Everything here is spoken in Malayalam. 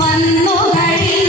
വന്നു കഴി